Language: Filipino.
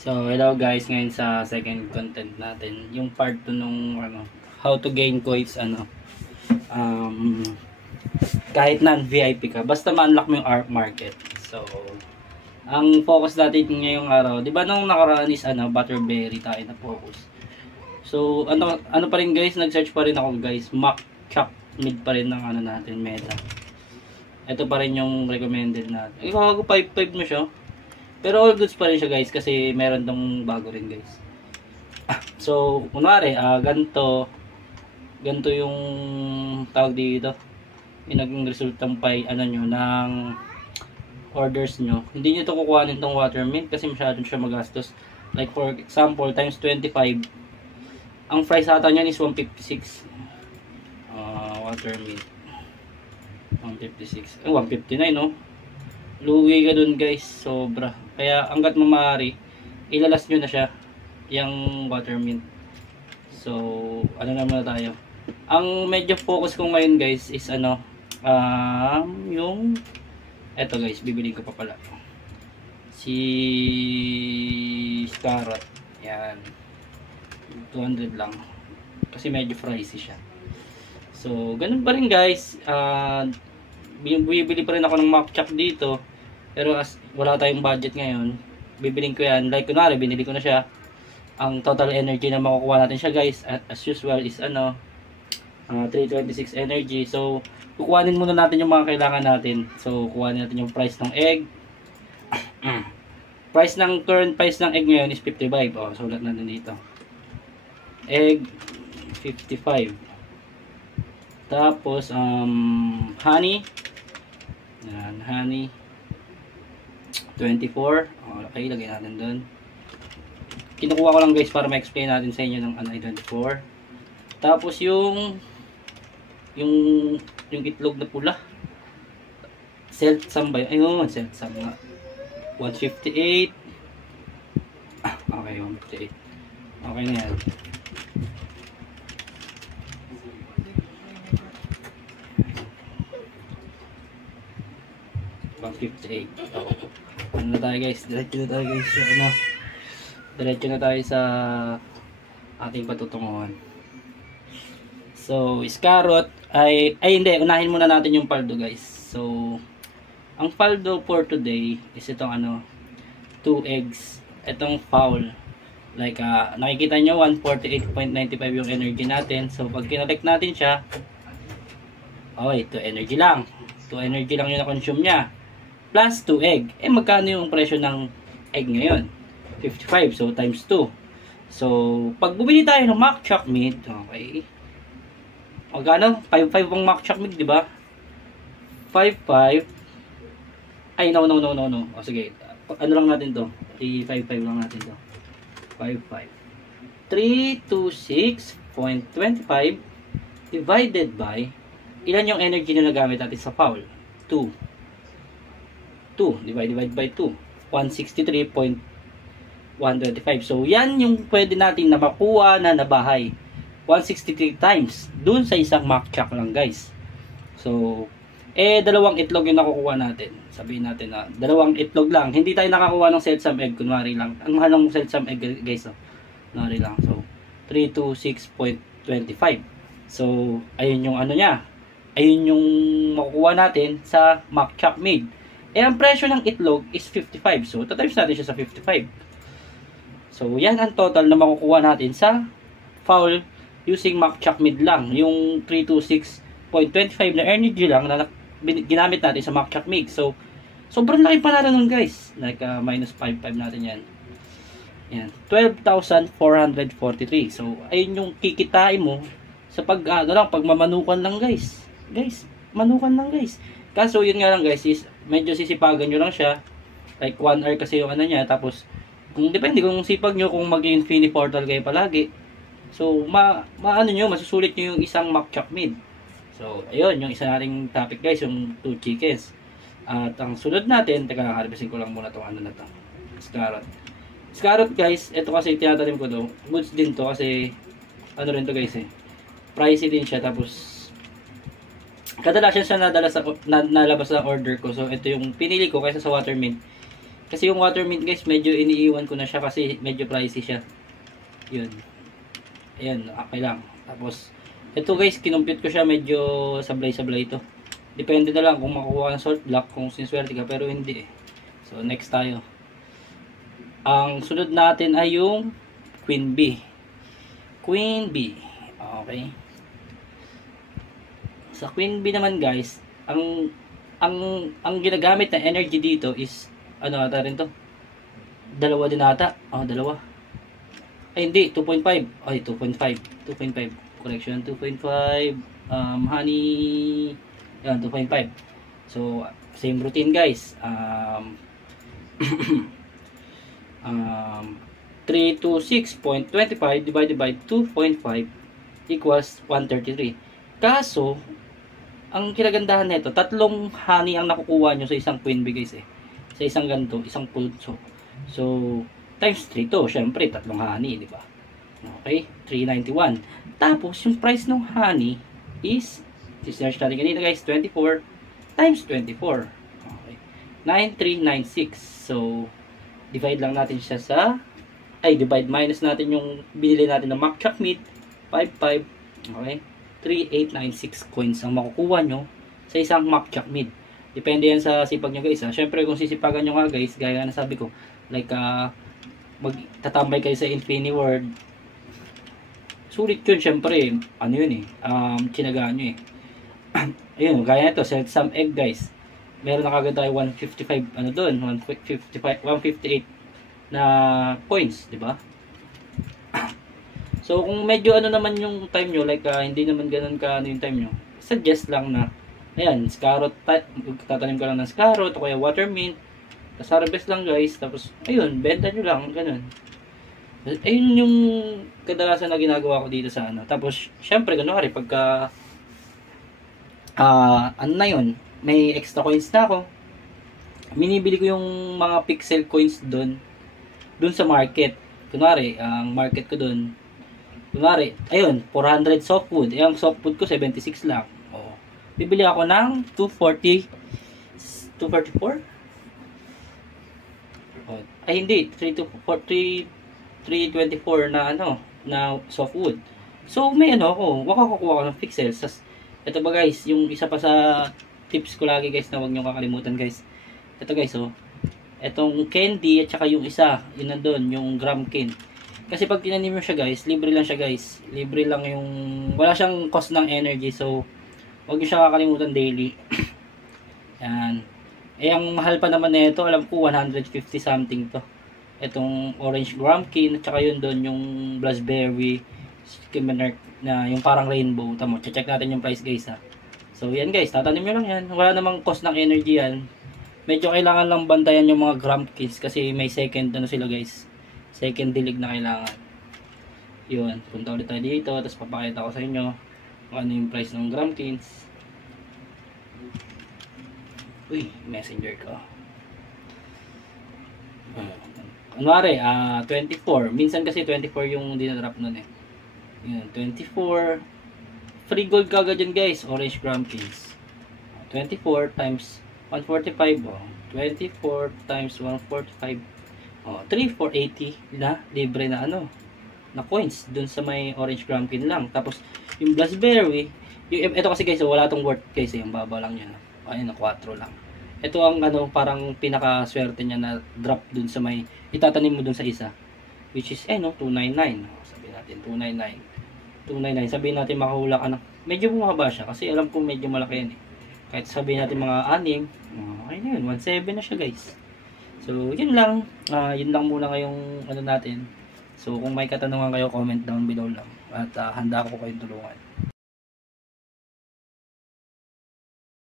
So, hello guys, ngayon sa second content natin, yung part 2 nung how to gain coins um, kahit non-VIP ka, basta ma-unlock mo yung art market. So, ang focus natin ngayong araw, 'di ba nung nakaraan is Butterberry tayo na focus. So, ano pa rin guys, nag-search pa rin ako guys, Mac Chuck mid pa rin ng natin, meta. Ito pa rin yung recommended natin. Ikaw 5-5 mo siya. Pero all goods pa rin siya guys kasi meron tong bago rin guys. So, kunwari, ganito yung tawag dito. Yung naging resultang nyo ng orders nyo. Hindi nyo to kukuhanin tong Watermint kasi masyadong siya magastos. Like for example, times 25. Ang price ata niyan is 156. Watermint. 156. 159 no? Lugi ka dun guys, sobra. Kaya hanggat maaari, ilalas nyo na siya, yung Watermint. So, naman na tayo. Ang medyo focus ko ngayon guys is yung eto guys, bibili ko pa pala. Si Scarlet. Yan. 200 lang. Kasi medyo pricey siya. So, ganun pa rin guys. Bibili pa rin ako ng Mac Chuck dito. Pero wala tayong budget ngayon, bibiling ko yan. Like kunwari, binili ko na siya. Ang total energy na makukuha natin siya guys, as usual is 326 energy. So, kukuhanin muna natin yung mga kailangan natin. So, kukuhanin natin yung price ng egg. Current price ng egg ngayon is 55. Sulat natin dito. Egg, 55. Tapos, honey. Yan, honey. 24. Okay, lagay natin doon. Kinukuha ko lang guys para ma-explain natin sa inyo ng 24. Tapos yung itlog na pula. Seltsam ba yun? Ayun, seltsam nga. 158. Okay, 158. Okay na yan. Ano na tayo guys, diretso na tayo sa ating patutunguhan. So, Scarlet hindi, unahin muna natin yung paldo guys. So, ang paldo for today is itong 2 eggs, itong foul. Like, nakikita nyo 148.95 yung energy natin. So, pag kinolect natin siya, okay, 2 energy lang. 2 energy lang yung na-consume niya. Plus 2 egg. Magkano yung presyo ng egg ngayon? 55. So, times 2. So, pag bumili tayo ng Mac Chuck Mid, okay. Magkano? 5.5 ang Mac Chuck Mid, di ba? 5.5. Ay, no. Sige. Ano lang natin to? I-5.5 lang natin to. 5.5. 326.25 divided by ilan yung energy na nagamit natin sa foul? 2 divided by 2. 163.125. So, yan yung pwede natin na makuha na bahay. 163 times. Dun sa isang Mac Chuck lang, guys. So, dalawang itlog yung nakukuha natin. Sabihin natin na, dalawang itlog lang. Hindi tayo nakakuha ng seltsam egg, kunwari lang. Ang mahal ng seltsam egg, guys. Kunwari lang. So, 326.25. So, ayun yung niya. Ayun yung makukuha natin sa Mac Chuck Mid. Ang presyo ng itlog is 55. So, tatimes natin siya sa 55. So, yan ang total na makukuha natin sa foul using Mac Chuck Mid lang. Yung 326.25 na energy lang na ginamit natin sa Mac Chuck Mid. So, sobrang laki panalo nun guys. Like, minus 5.5 natin yan. Yan. 12,443. So, ayun yung kikitain mo sa pagmamanukan lang guys. Guys, manukan lang guys. Kaso yun nga lang guys is medyo sisipagan nyo lang siya. Like 1 hour kasi yung niya. Tapos depende kung sipag nyo kung mag-infinity portal kayo palagi. So masusulit nyo yung isang Mac Chuck Mid. So ayun yung isa nating topic guys, yung 2 chickens. At ang sunod natin, teka lang, harvestin ko lang muna itong na to. Scarlet guys, ito kasi tinatanim ko daw. Goods din to kasi rin to guys pricey din siya. Tapos kadalasan siya nalabas sa order ko. So, ito yung pinili ko kaysa sa Watermint. Kasi yung water mint guys, medyo iniiwan ko na siya kasi medyo pricey siya. Yun. Ayan, okay lang. Tapos, ito guys, kinumpute ko siya medyo sablay-sablay ito. Depende na lang kung makukuha ng salt block, kung sinswerte ka, pero hindi eh. So, next tayo. Ang sunod natin ay yung Queen Bee. Queen Bee. Okay. Sa Queen Bee naman guys, ang ginagamit na energy dito is ano ata rin to? Dalawa din ata. Oh, dalawa. Ay hindi, 2.5. Ay 2.5. 2.5. Correction, 2.5. Honey. Yan, 2.5. So, same routine guys. 326.25 divided by 2.5 equals 133. Kaso, ang kinagandahan nito, tatlong honey ang nakukuha nyo sa isang queen bee guys eh. Sa isang ganito, isang pulso. So, times 3 to. Syempre, tatlong honey, di ba? Okay, 391. Tapos, yung price ng honey is, search natin kanina guys, 24 times 24. Okay, 9396. So, divide lang natin siya sa, divide minus natin yung binili natin ng Macchuck Meat, 55. Okay, 3896 coins ang makukuha nyo sa isang Macchuck Meat. Depende yan sa sipag nyo guys. Siyempre kung sisipagan nyo nga guys, gaya na sabi ko, like magtatambay kayo sa Infinity World, sulit yun syempre. Ano yun eh, tsinagaan nyo eh. Ayun, gaya nito, set some egg guys. Meron na kagad tayo 155, ano doon, 158 na points, di ba? So kung medyo ano naman yung time nyo, like hindi naman ganun ka ano yung time nyo, suggest lang na ayan, scarot, tatanim ka lang ng scarot o kaya water mint, tapos harvest lang guys, tapos ayun, benta nyo lang, ganun. Ayun yung kadalasan na ginagawa ko dito sa ano. Tapos syempre ganun pagka ano na yun, may extra coins na ako, minibili ko yung mga pixel coins dun sa market. Kunwari, ang market ko dun, kunwari, ayun, 400 softwood. Ang softwood ko 76 lang. Bibili ako ng 244. Ay hindi, 324 na ano, na softwood. So may ano ako, makakukuha ko ng pixels. Ito ba guys, yung isa pa sa tips ko lagi guys na huwag niyo kakalimutan guys. Ito guys etong candy at saka yung isa, yun nandun, yung Gramkin. Kasi pag tinanim mo siya guys, libre lang siya guys. Libre lang yung, wala siyang cost ng energy. So huwag nyo siya kakalimutan daily. Yan. Ang mahal pa naman na ito, alam ko 150 something to. Itong orange Gramkin, at saka yun doon, yung blackberry, skimmer na yung parang rainbow. Tamo, check natin yung price guys ha. So yan guys, tatanim nyo lang yan. Wala namang cost ng energy yan. Medyo kailangan lang bantayan yung mga Gramkins kasi may second ano sila guys. Second dilig na kailangan. Yun, punta ulit tayo dito, tapos papakita ko sa inyo kung ano yung price ng Gramkins. Uy, messenger ko. Kunwari, 24. Minsan kasi 24 yung dinadrop nun eh. Yun, 24. Free gold kagad dyan guys. Orange Gramkins. 24 times 145. 24 times 145. 3,480 na. Libre na ano. Na coins. Dun sa may orange Gramkin lang. Tapos, yung blackberry. Ito kasi guys, wala tong worth guys. Yung baba lang yan. Ayun, 4 lang. Ito ang ano, parang pinaka-swerte niya na drop dun sa may, itatanim mo dun sa isa. Which is, 299. Sabihin natin, 299. 299. Sabihin natin makahula ka ng, medyo bumaba siya. Kasi alam ko medyo malaki yan eh. Kahit sabihin natin mga 6. Okay na yun, 1.7 na siya guys. So, yun lang. Yun lang muna ngayong ano natin. So, kung may katanungan kayo, comment down below lang. At handa ako kayong tulungan.